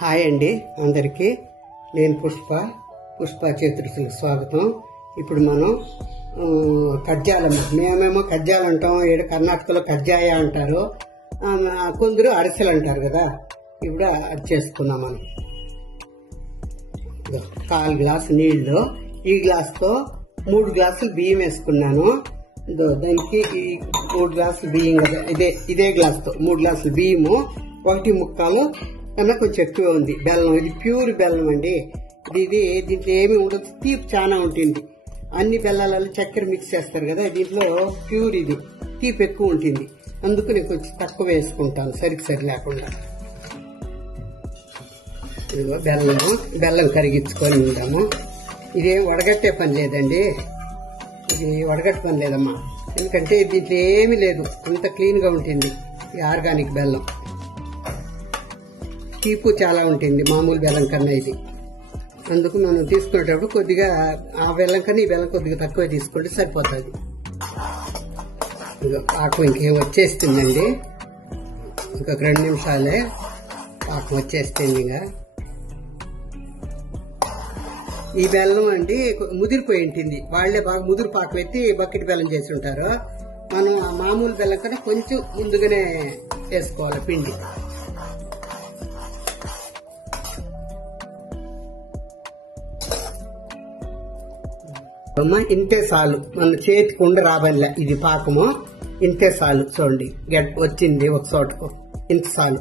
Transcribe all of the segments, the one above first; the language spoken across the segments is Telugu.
హాయ్ అండి అందరికీ. నేను పుష్ప చేతులకు స్వాగతం. ఇప్పుడు మనం కజ్జాలం, మేమేమో కజ్జాలు అంటాం, ఇక్కడ కర్ణాటకలో కజ్జాయ అంటారు, కొందరు అరిసెలు అంటారు కదా. ఇప్పుడు అది చేసుకున్నాం మనం. 1/4 గ్లాసు నీళ్లు, ఈ గ్లాసుతో 3 గ్లాసులు బియ్యం వేసుకున్నాను. దానికి 3 గ్లాసులు బియ్యం కదా, ఇదే గ్లాసుతో 3 గ్లాసులు బియ్యము, 1/4 కన్నా కొంచెం ఎక్కువ ఉంది బెల్లం. ఇది ప్యూర్ బెల్లం అండి. దీంట్లో ఏమి ఉండదు, తీపి చాలా ఉంటుంది. అన్ని బెల్లాలలో చక్కెర మిక్స్ చేస్తారు కదా, దీంట్లో ప్యూర్ ఇది తీపి ఎక్కువ ఉంటుంది. అందుకు నేను కొంచెం తక్కువ వేసుకుంటాను, సరి లేకుండా. ఇదిగో బెల్లం కరిగించుకొని ఉందాము. ఇదేం వడగట్టే పని లేదండి, ఇది వడగట్టే పని లేదమ్మా. ఎందుకంటే దీంట్లో ఏమీ లేదు, అంత క్లీన్ గా ఉంటుంది. ఈ ఆర్గానిక్ బెల్లం తీపు చాలా ఉంటుంది మామూలు బెల్లం కన్నా ఇది. అందుకు మనం తీసుకునేటప్పుడు కొద్దిగా ఆ బెల్లం కన్నా ఈ బెల్లం కొద్దిగా తక్కువ తీసుకుంటే సరిపోతుంది. పాకం ఇంకేం వచ్చేస్తుందండి, ఇంకొక 2 నిమిషాలే పాకం వచ్చేస్తుంది. ఇంకా ఈ బెల్లం అండి ముదిరిపోయి ఉంటుంది, వాళ్లే బాగా ముదురు పాకం ఎత్తి బకెట్ బెల్లం చేసి ఉంటారు. మనం ఆ మామూలు బెల్లం కన్నా కొంచెం ముందుగానే వేసుకోవాలి పిండి. ఇంతే చాలు, మన చేతికి ఉండ రాబనిలే ఇది పాకము. ఇంతే చాలు, చూడండి వచ్చింది ఒక చోటకు, ఇంత చాలు.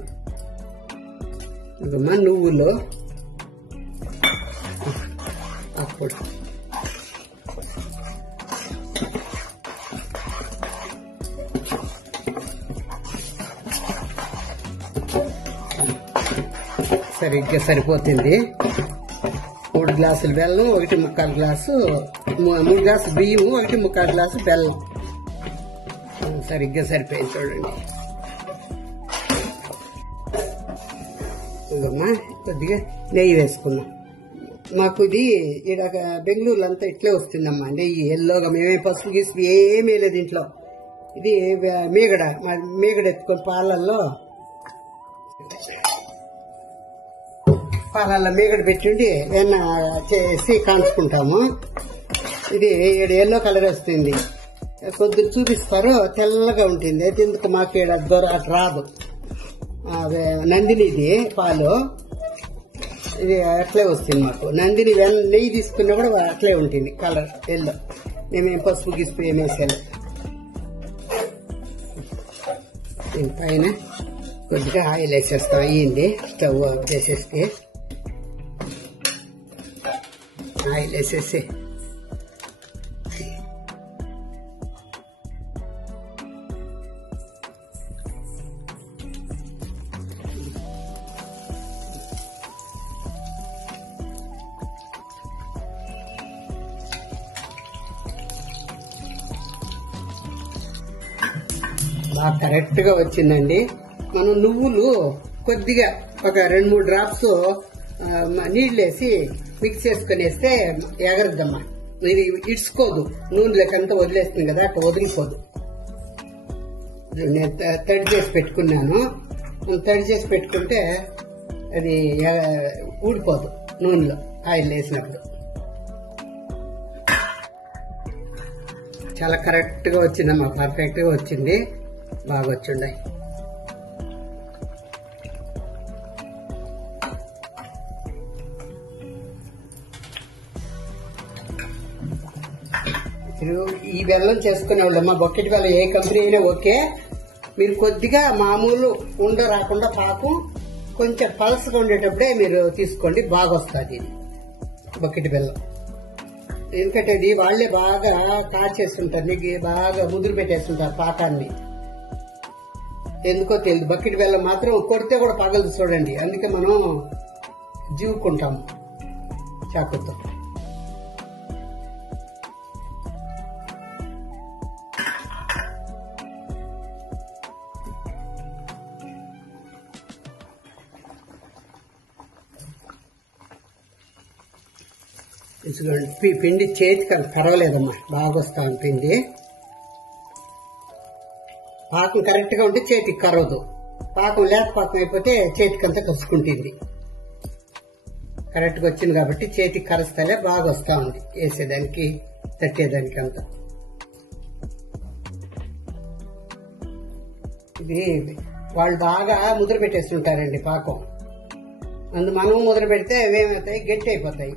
ఇదమ్మా నువ్వులు అప్పుడు సరిగ్గా సరిపోతుంది. 3 గ్లాసులు బెల్లం, 1/4 గ్లాసు, 3 గ్లాసులు బియ్యము, 1/4 గ్లాసు బెల్లం. సరిగ్గా సరిపోయింది చూడండి. ఇదమ్మా కొద్దిగా నెయ్యి వేసుకున్నాం. మాకు ఇది ఇక్కడ బెంగళూరులో అంతా ఇట్లే వస్తుందమ్మా నెయ్యి, ఎల్లోగా. మేమే పసుపు గీసుకు ఏమీ లేదు ఇంట్లో. ఇది మీగడ ఎత్తుకొని పాలల్లో మీగడ పెట్టుండి వెన్న చేసి కాంచుకుంటాము. ఇది ఎల్లో కలర్ వస్తుంది, కొద్దిగా చూపిస్తారు, తెల్లగా ఉంటుంది. అయితే ఎందుకు మాకు ఇక్కడ అట్లా రాదు. నందినిది పాలు, ఇది అట్లే వస్తుంది మాకు. నందిని నెయ్యి తీసుకున్నా కూడా అట్లే ఉంటుంది కలర్ ఎల్లో. మేమేం పసుపు గీసుకు ఏమేసాను. దీనిపైన కొద్దిగా ఆయిల్ వేసేస్తాం. అయ్యింది, స్టవ్ ఆఫ్ చేసేస్తే ఆయిల్ వేసేసి బాగా కరెక్ట్ గా వచ్చిందండి. మనం నువ్వులు కొద్దిగా ఒక 2-3 డ్రాప్స్ నీళ్లేసి మిక్స్ చేసుకుని వేస్తే ఎగరద్దమ్మా. ఇది ఇడ్చుకోదు, నూనెలకంతా వదిలేస్తుంది కదా, అట్లా వదిలిపోదు. నేను తడి చేసి పెట్టుకున్నాను. తడి చేసి పెట్టుకుంటే అది ఊడిపోదు నూనెలో ఆయిల్ వేసినప్పుడు. చాలా కరెక్ట్ గా వచ్చిందమ్మా, పర్ఫెక్ట్ గా వచ్చింది, బాగా వచ్చిండే. ఈ బెల్లం చేసుకునే వాళ్ళమ్మా, బకెట్ బెల్లం ఏ కంపెనీ అయినా ఓకే. మీరు కొద్దిగా మామూలు ఉండ రాకుండా పాకం కొంచెం పల్సగా ఉండేటప్పుడే మీరు తీసుకోండి, బాగా వస్తుంది ఇది బకెట్ బెల్లం. ఎందుకంటే ఇది వాళ్లే బాగా కాచేస్తుంటారు, మీకు బాగా ముదురు పెట్టేస్తుంటారు పాకాన్ని. ఎందుకో తెలియదు, బకెట్ బెల్లం మాత్రం కొడితే కూడా పగలదు చూడండి. అందుకే మనం జీవుకుంటాము చాకుతో. పిండి చేతికి పర్వాలేదమ్మా, బాగా వస్తాను పిండి. పాకం కరెక్ట్ గా ఉంటే చేతికి కరవదు. పాకం లేత పాకం అయిపోతే చేతికంతా కసుకుంటుంది. కరెక్ట్ గా వచ్చింది కాబట్టి చేతికి కరస్తలే బాగా వస్తా ఉంది వేసేదానికి తట్టేదానికి అంతా. ఇది వాళ్ళు బాగా ముద్ర పెట్టేస్తుంటారండి పాకం. మనం ముద్ర పెడితే అవేమవుతాయి, గట్టి అయిపోతాయి.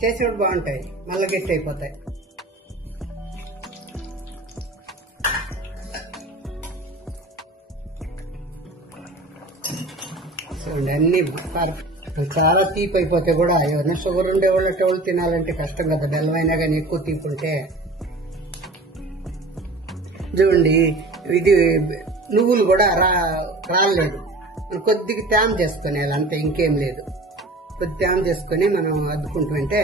చేసేవాడు బాగుంటాయి, మళ్ళీ గట్టి అయిపోతాయి. చూడండి అన్ని చాలా తీపి అయిపోతే కూడా ఎవరైనా షుగర్ ఉండేవాళ్ళు టోళ్ళు తినాలంటే కష్టం కదా, బెల్లం అయినా కానీ ఎక్కువ తీపి ఉంటే. చూడండి ఇది నువ్వులు కూడా రాలేదు, కొద్దిగా తేమ చేసుకునేది అంతే, ఇంకేం లేదు. కొద్ది తేమ చేసుకుని మనం అద్దుకుంటుంటే